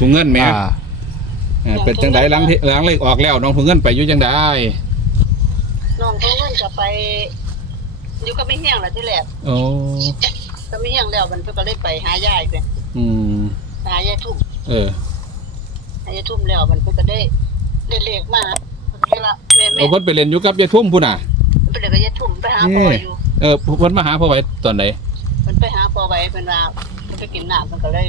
ถุงเงินแหม่อ่าเออเป็นจังไดหลังที่หลังเลขออกแล้วน้องถุงเงินไปอยู่จังไดน้องเขาเงินจะไปอยู่ก็ไม่เฮี้ยงแหละที่แรกโอ้ก็ไม่เฮี้ยงแล้วมันก็เลยไปหายายไปอืมไปหายายทุ่มเออหายายทุ่มแล้วมันก็ได้ได้เลขมาเวลาแม่แม่เอาเพิ่นไปเล่นอยู่กับยายทุ่มพุ่นน่ะไปเลยก็ยายทุ่มไปหาพ่ออยู่เออเพิ่นมาหาพ่อไว้ตอนไหนมันไปหาพ่อไว้เป็นว่ามันไปกินน้ำมันก็เลย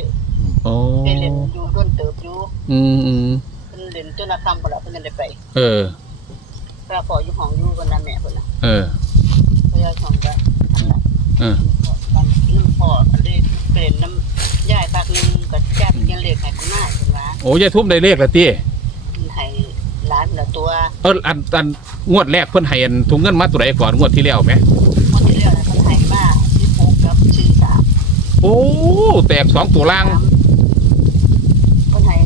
โอ้ได้เล่นอยู่ด้วนเติบอยู่อืมอืมเป็นเล่นจนละคำบ่ละเพิ่นได้ไปเออ พระพ่ออยู่ห้องอยู่คนนั้นแม่คนน่ะเออ พระยายของก็อันนั้นเออ มันลืมพ่อก็เลยเป็นน้ำยายปากหนึงก็แจ้งยังเลขให้กูมาเพิ่นว่าโอ้ยายทุ่มได้เลขแล้วติให้ร้านละตัวเอออันอันงวดแรกเพิ่นให้อันถุงเงินมาตัวใดก่อนงวดที่แล้วไหมคนที่เรียกนะคนไทยมากที่ปลูกกับชื่อสามโอ้แตกสองตัวล่างคนไทย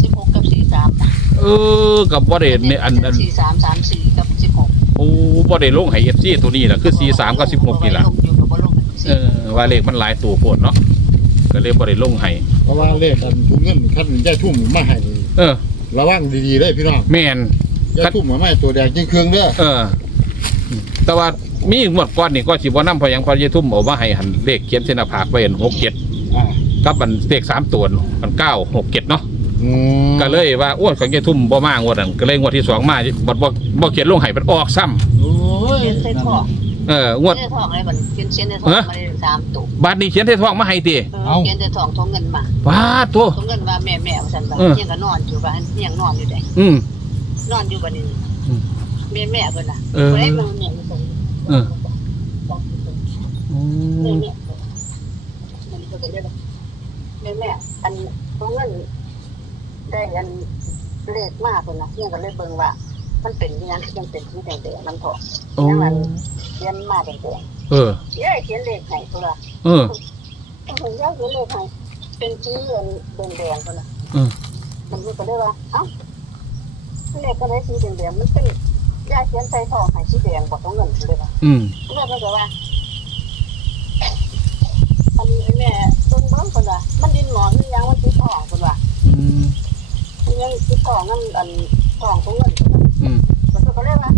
สิบหกกับสี่สาม เออกับบ่ได้เนี่ยอันอันสี่สามสามสี่กับสิบหกโอ้บ่ได้ลงให้ FC ตัวนี้ล่ะคือ43กับ16นี่ล่ะลงอยู่กับบ่ลงเออว่าเลขมันหลายตัวโพดเนาะก็เลยบ่ได้ลงให้เพราะว่าเลขอันถุงเงินขั้นย่ายทุ่มมาให้เออระวังดีๆเลยพี่น้องแม่นย่ายทุ่มมาไม่ตัวแดงจริงเครื่องเด้อเออ แต่ว่ามีงวดก่อนนี่ก็สิบ่นำพอหยังพอยายทุ่มเอามาให้หันเลขเขียนเส้นหน้าผากไว้อัน67อ่ากับอันเลขสามตัวอัน967เนาะ อืมก็เลยว่าอ้วนของยายทุ่มบ่มางวดนั้นก็เลยงวดที่สองมาบ่บ่บ่เขียนลงให้มันออกซ้ำโอ้ยเขียนใส่ทองเอองวด เขียนใส่ทองอะไรมันเขียนเขียนใส่ทองมาได้สามตัวบาทนี้เขียนใส่ทองมาให้ติเออเขียนใส่ทองทองเงินมาว้าโต ทองเงินว่าแม่แม่ว่าซั่นว่าเออเฮียงก็นอนอยู่ว่าเฮียงนอนอยู่ได้อืม นอนอยู่บัดนี้อืมแม่แม่เพิ่นน่ะเออบ่ได้มันเนี่ยมันตรงเออ แม่แม่มันก็เป็นเรื่องแม่แม่อันทองเงินได้อันเลข มากเพิ่นน่ะเฮียงก็เลยเบิ่งว่า มันเป็นอยังยังเป็นที่แดงๆน้ำทองโอ้ยังมันเขียนมาแดงเออ ๆเย้ยเขียนเลขให้ตัวละเออต้องเห็นยายเขียนเลขให้เป็นชื่ออันแดงๆตัวละอืมมันก็เลยว่าเอ้าเลขก็ได้สีแดงๆมันเป็นยายเขียนใส่ทองให้สีแดงกว่าต้องเงินเลยว่า อืม แม่ก็จะว่าอันนี้แม่เบิ่งเบิ่งคนว่ามันดินหมอนมันยังมันสีทองคนว่าอืม มันยังสีทองนั่นอันทองตรงเงินคนว่าอืมมันก็เลยว่า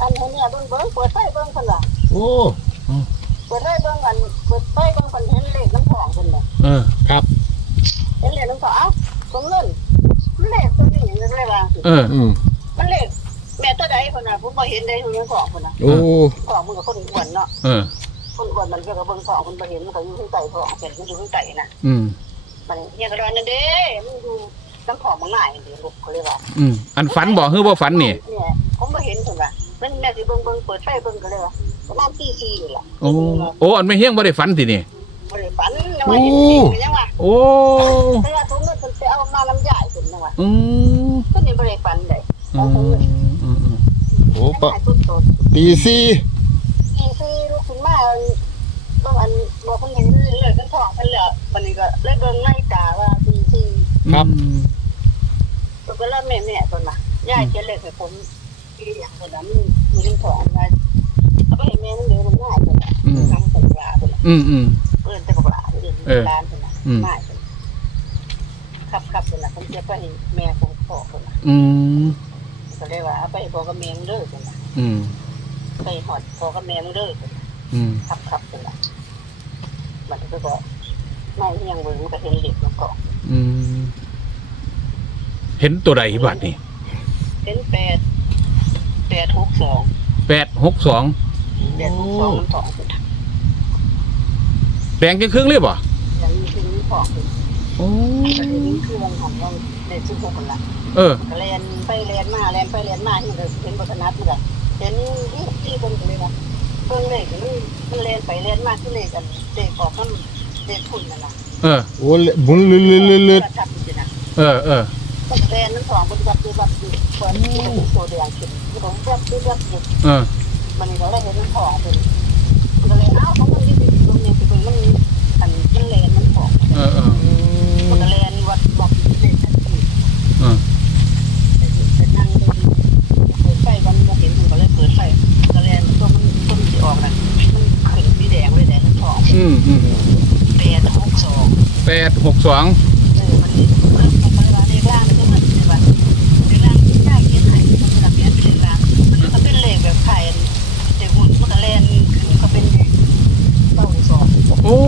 อันนี้เนี่ยเบิ่งเบิ่งเปิดไฟเบิ่งคนว่าโอ้เปิดไฟเบิ่งกันเปิดไฟเบิ่งคนเห็นเลขน้ำทองคนน่ะเออครับ เห็นเลขน้ำทองเอ้าตรงเงินมันเลขตัวนี้อย่างนี้เลยว่าเอออืมมันเลขแม่ตัวใดคนน่ะผมบ่เห็นได้ทุกอย่างของคนน่ะโอ้ของมึงกับคนอ้วนเนาะเออคนอ้วนมันก็กับเบิ่งของคนบ่เห็นมันก็อยู่ข้างใต้ท้องเป็นมันอยู่ข้างใต้น่ะอืมมันเนี่ยก็ดอนนั่นเด้มันอยู่ น้ำของมันง่ายเด้ลูกเขาเรียว่าอืมอันฝันบ่คือบ่าฝันนี่เนี่ยผมบ่เห็นคนว่ามันแม่สิเบิ่งเบิ่งเปิดไฟเบิ่งก็เลยว่าประมาณตี4นี่ล่ะโอ้โอ้อันไม่เฮี้ยงบ่ได้ฝันตินี่ บ่ได้ฝันยังว่าเห็นจริงก็ยังว่าโอ้แต่ว่าผมมันไปเอามาน้ำใหญ่ขึ้นนะว่าอืมก็นี่บ่ได้ฝันได้อืมอืมอืมโอ้ปะให้สุดโตตีสี่อีซี่ลูกขึ้นมาบางอันบอกคนเห็นเลยกันท้องกันแล้ววันนี้ก็เลยเบิ่งในตาว่าตีสี่ครับ ตัวก็เริ่มแม่แม่คนละยายเขียนเลขให้ผมอีอย่างคนละมีมีเรื่องถอนมาเอาไปให้แม่มันเดือมันง่ายคนละทำเป็นปลาคนละอืมอืมเอื่นแต่ปลาเอื่นร้านคนละง่ายคนขับขับคนละผมจะไปให้แม่ผมขอคนละอืมก็เลยว่าเอาไปพอกับแม่มึงเด้อคนละอืมไปหอดพอกับแม่มึงเด้อคนละอืมขับขับคนละมันก็บอกไม่เฮียงเบิ่งมันก็เห็นเหล็กมันเกาะอืมเห็นตัวใดบัดนี่เป็นแปดแปดหกสองแปดหกสองแปดหกสองมันสองคนละแดงจังครึ่งเลยบ่อย่างนี้คือมันสองคนโอ้แต่ทีนี้คือวงของเราเด็กชื่อพวกคนละเออก็เรียนไปเรียนมาเรียนไปเรียนมาที่เราเห็นบทนัดมันก็เห็นที่ที่คนก็เลยว่าเพิ่งเลยก็มันมันเรียนไปเรียนมาที่เลยกันเด็กออกมันเด็กคุณนั่นน่ะเออโอ้หมุนลื่นลื่นลื่นลื่นกระชับจริงๆนะเออเออ มันเรียนมันสองปฏิบัติปฏิบัติอยู่เปิดที่เป็นตัวแดงขึ้นที่ผมเรียกที่เรียกอยู่เออมันนี่เราได้เห็นมันสองเป็นมันก็เลยเอ้าเขามันที่ตรงนี้คือมันอันมันเรียนมันสองเออเออมันก็เรียนวัดบอกเด็กทันทีเออไปนั่งดูเปิดไฟมันมองเห็นมันก็เลยเปิดไฟก็เลยตัวมันตัวมันสิออกนะมันขึ้นสีแดงเลยแดงทองอืมอืมแปดหกสองแปดหกสอง โอ้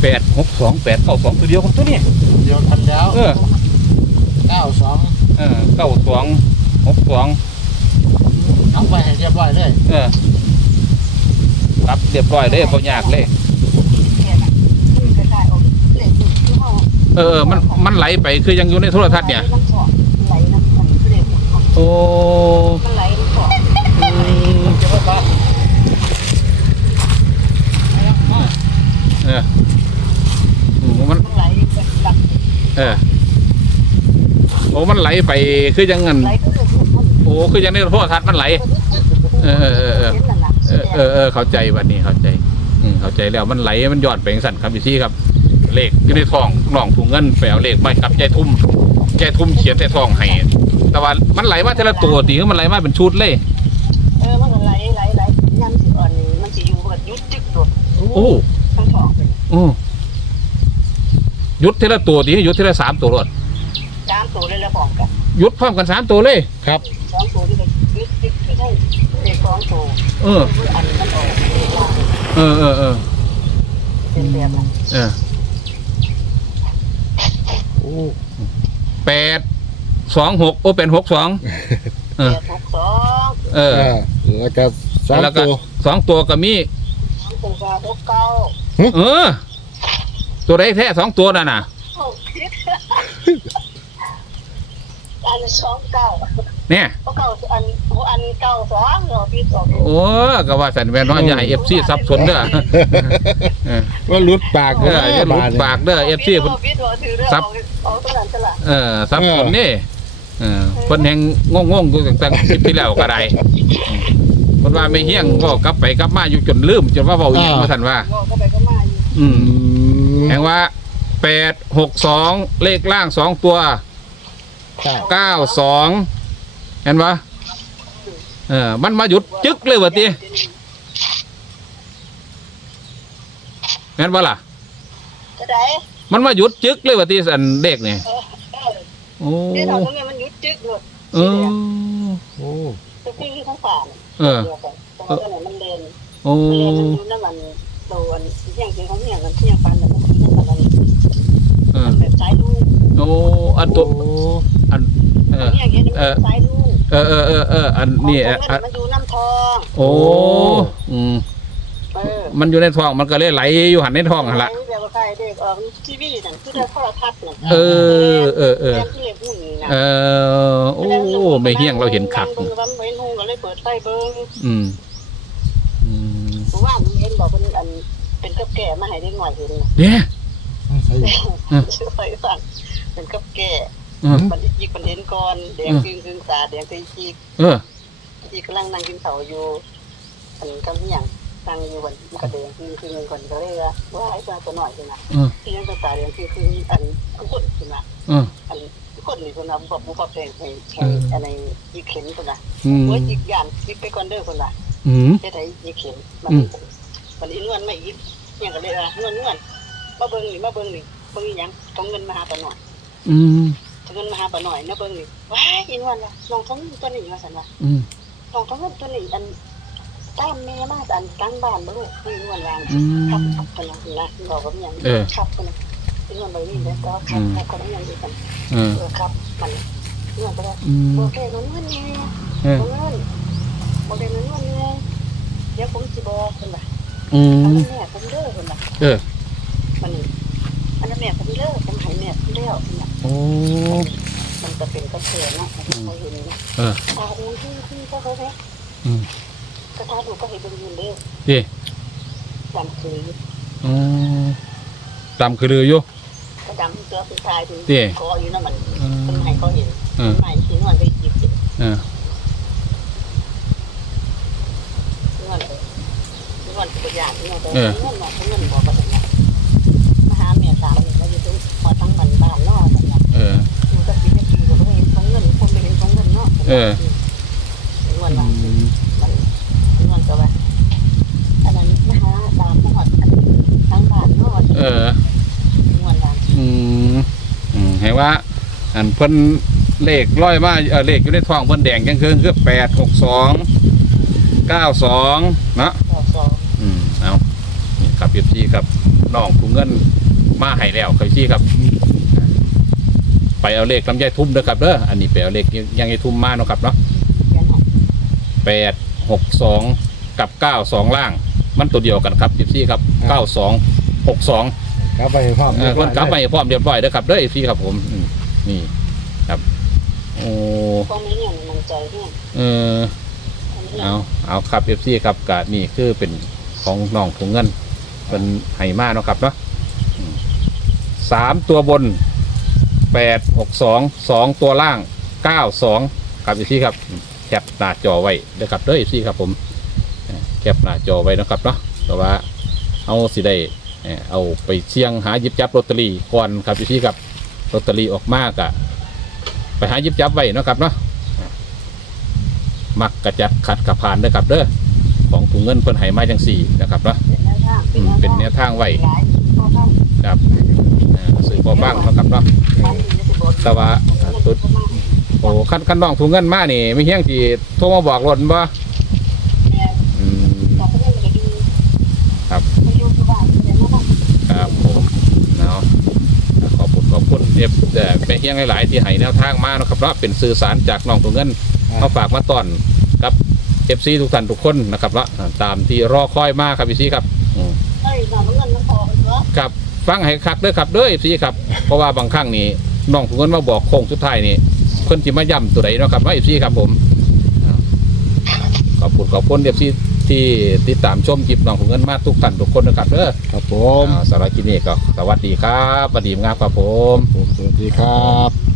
แปดหกสองแปดเก้าสองตัวเดียวกันตัวนี้ เดียวกันแล้วเออ เก้าสองเออเก้าสองหกสองเอาไปให้เรียบร้อยเลยเออครับเรียบร้อยเลยบ่ยากเลยแค่นั้นคือคล้ายๆเอาเลขอยู่ที่ห้องเออ มัน มันไหลไปคือยังอยู่ในโทรทัศน์เนี่ย ไหลน้ำสอดไหลน้ำมันคือเลขหุ่นของโอ้ มันไหลน้ำสอด อืม จะว่าปะ เอออืมมัน มันไหลเป็นหลัก เออ โอ้มันไหลไปคือยังเงิน ไหลก็เลขหุ่นของโอ้คือยังในโทรทัศน์มันไหล เออเออเออเออ เห็นนั่นน่ะเออเออเออเข้าใจวันนี้เข้าใจ อืมเข้าใจแล้วมันไหลมันย้อนไปอย่างสั่นครับพี่ซี่ครับ เลขอยู่ในท้องน้องถุงเงินไปเอาเลขมากับยายทุ่มยายทุ่มเขียนในท้องให้แต่ว่ามันไหลมาทีละตัวตีคือมันไหลมาเป็นชุดเลย เออมันก็ไหลไหลไหลยามสิอ่อนนี่มันสิอยู่กับยุดจึกโดดโอ้ทั้งสองโอ้ หยุดทีละตัวตีหยุดทีละสามตัวรถสามตัวเลยแล้วบอกกันหยุดพร้อมกันสามตัวเลย ครับ สองตัวนี่ก็ยุดจึกไม่ได้เลขสองตัวเออ คืออันมันออกเลขล่างเออเออเออเป็นแบบนั้นเออโอ้แปดสองหกโอ้เป็นหกสองเออแปดหกสองเออ อ่าแล้วก็สามแล้วก็ตัวสองตัวก็มีสองตัวหกเก้าเออ ตัวใดแท้สองตัวน่ะน่ะหกสิบอันสองเก้าเนี่ยเก้าอันอันเก้าสองเหรอพี่สองโอ้ก็ว่าสันแวนน้อยใหญ่เอฟซีซับสนเด้อเออว่าหลุดปากเอออย่าหลุดปากเด้อเอฟซีพี่พี่ตัวถือเรื่องของของตัวนั้นจะละเออซับสนนี่เออคนแห่งงงๆอยู่ตั้งๆคลิปที่แล้วก็ได้อืมคนว่าไม่เฮี้ยงก็กลับไปกลับมาอยู่จนลืมจนว่าเบาเอียงมาสันว่าบอกก็ไปก็มาอยู่อืมอืม แห่งว่าแปดหกสองเลขล่างสองตัวเก้าเก้าสองเห็นปะเออมันมาหยุดจึกเลยวะตีเห็นปะล่ะ จะได้มันมาหยุดจึกเลยวะตีสันเลขเนี่ยเออเออโอ้นี่เราตรงนี้มันยุดจึกเลยเออโอ้ตัวพี่ที่ข้างฝ่าเออเดียวกันตรงนั้นมันเลนโอ้เลนมันอยู่นั่นมันโดนเที่ยงกินของเนี่ยมันเที่ยงฟันแต่มัน เที่ยงแต่มันเออแบบสายลูกโอ้อันตัวโอ้อันเออ เนี่ยอย่างนี้สายลูกเออเออเออเอออันนี้ขอะองอะมันอยู่น้ำทองโอ้อืมเออมันอยู่ในท้องมันก็เลยไหลอยู่หันในท้องหันละแบบว่าใครเด็กออกทีวีนั่นคือได้โทรทัศน์นั่นเออ เออเออ แม่ที่เล็กหุ่นนี่นะเออ โอ้ไม่เฮี้ยงเราเห็นคักเบิ่งว่าไม่หุ่นก็เลยเปิดไฟเบิ้งอืมอืมผมว่ามันเห็นบอกเป็นอันเป็นกับแก่มาให้ได้หน่อยเห็นนะเนี่ย ใส่ช่วยสั่งเป็นกับแก่เออมันอีกมันเห็นก่อนแดงกึ่งกึ่งตาแดงตีจีกเออ จีกกำลังนั่งกินเสาอยู่อันกับเหี่ยงนั่งอยู่บนกระเดงกึ่งกึ่งก่อนก็เลยว่าว่าไอ้ตัวตัวหน่อยใช่ไหมเออที่ยังตาแดงคือคืออันคนใช่ไหมเอออันคนนี่คนนะบอกบุพเพลงให้ให้อันในยีเข็มคนนะอืมโอ้ยยีกยานยีไปก่อนเด้อคนละ อืม เฮ็ดให้ยีเข็มมันมันอีนวลไม่อีเนี่ยก็เลยว่านวลนวล มาเบิ่งนี่มาเบิ่งนี่เบิ่งอีหยังต้องเงินมาหาปาหน่อยอืมต้องเงินมาหาปาหน่อยนะเบิ่งนี่ว้ายอีนวลว่ะน้องท้องเงินตัวนี้ว่าซั่นว่าอืมน้องท้องเงินตัวนี้อันตามแม่มาอันตั้งบ้านบ่ลูกอีนวลวางอืครับมครับคนนั้นนะบอกว่าอย่างเออครับคนนั้นอีนวลบ่นี่เด้อก็ครับครับคนนั้นอย่างนี้กันเออเออครับมันนวลก็ได้อืมโอเคน้องเงินนี่เออน้องเงินบ่ได้น้องเงินนี่เดี๋ยวผมสิบอกเพิ่นว่าอือันมนั้นแม่ผมเด้อเพิ่นว่าเออมันอันนั้น แม่ผมเด้อผมให้แม่ผมแล้วเพิ่นว่าโอ้มันจะเป็นกระเทือนเนาะเขาเห็นเออตาดูที่ที่ก็เขาแท้อืมกระทาดูก็เห็นเป็นยืนเด้อดีดำคืออืมตามคือลืออยู่ก็ดำเสื้อผู้ชายถึงเด้คออยู่นั่นมันอืมเป็นให้เขาเห็นเออไม่ที่นวลไปหยิบเออนวลเลยนวลตัวอย่างนวลตัวเงินเนาะเงินบอกว่าอย่างมาหา สามนี่ก็ยู่ตรงพอานบ้อกเนี่อมันก็ปีนี้ปีก็ต้องเห็นอเงินเห็นเงินเนาะเออ เป็นวันละมันเป็นก็ว่าอันนั้นนะคะตามทั้งหมดอันทั้งบานเนาะเออ เป็นวันละอือืมให้ว่า อันเพิ่นเลขร้อยมาเออเลขอยู่ในท้องเพิ่นแดงยังเคืองเคือแปดหกสองเก้าสองเนาะ นี่ครับเอฟซีครับน้องถุงเงินมาให้แล้วครับพี่ครับ ไปเอาเลขลำไยทุ่มเด้อครับเด้ออันนี้ไปเอาเลขยังไงทุ่มมาเนาะครับเนาะเขียนให้แปดหกสองกับเก้าสองล่าง มันตัวเดียวกันครับเอฟซีครับเก้าสองหกสองกลับไปพร้อมเออคนกลับไปพร้อมเรียบร้อยเด้อครับเด้อเอฟซีครับผมอืมนี่ครับโอ้พวกนี้เนี่ยมันใจเนี่ยเอออันนี้เอาเอาครับเอฟซีครับกะนี่คือเป็นของน้องถุงเงิน เป็นไหมาเนาะครับเนาะสามตัวบนแปดหกสองสองตัวล่างเก้าสองครับอฟซีครับแคปหน้าจอไว้เด้ครับเด้ออฟซีครับผมแคปหน้าจอไว้นะครับเนาะแต่ว่าเอาสิได้เอาไปเสี่ยงหาหยิบจับลอตเตอรี่ก่อนครับอฟซีครับลอตเตอรี่ออกมากอะไปหาหยิบจับไว้นะครับเนาะมักกระจัดขัดกระพานเด้ครับเด้อของถุงเงินเพิ่นให้มาจังสี่นะครับเนาะ เป็นแนวทางอืมเป็นแนวทางไว้หลายข้อข้างครับเอ่อสื่อพอบ้างเนาะครับเนาะมันมีในสิบบทแต่ว่าอ่าสุดโอ้ขั้นขั้นน้องถุงเงินมานี่ไม่เฮี้ยงที่โทรมาบอกรถบ่เนี่ยอืมเราก็เล่นกันดีครับไปอยู่ที่บ้านเป็นแนวทางครับผมเนาะขอบคุณขอบคุณเอฟแต่ไม่เฮี้ยงหลายๆที่ให้แนวทางมาเนาะครับเนาะเป็นสื่อสารจากน้องถุงเงินมาฝากมาตอนกับ เอฟซีทุกท่านทุกคนนะครับเนาะอ่าตามที่รอคอยมาครับพี่ซีครับ อืมเฮ้ยหนังเงินมันพอกันเนาะครับฟังให้คักเด้อครับเด้อพี่ครับ เพราะว่าบางครั้งนี่น้องถุงเงินมาบอกโค้งสุดท้ายนี่เพิ่นสิมาย้ำตัวใดเนาะครับว่าพี่ครับผมอ่าขอบคุณขอบคุณเอฟซีที่ติดตามชมคลิปน้องถุงเงินมาทุกท่านทุกคนนะครับเด้อครับผมอ่าสำหรับคลิปนี้ก็สวัสดีครับสวัสดีงามครับผมผม สวัสดีครับ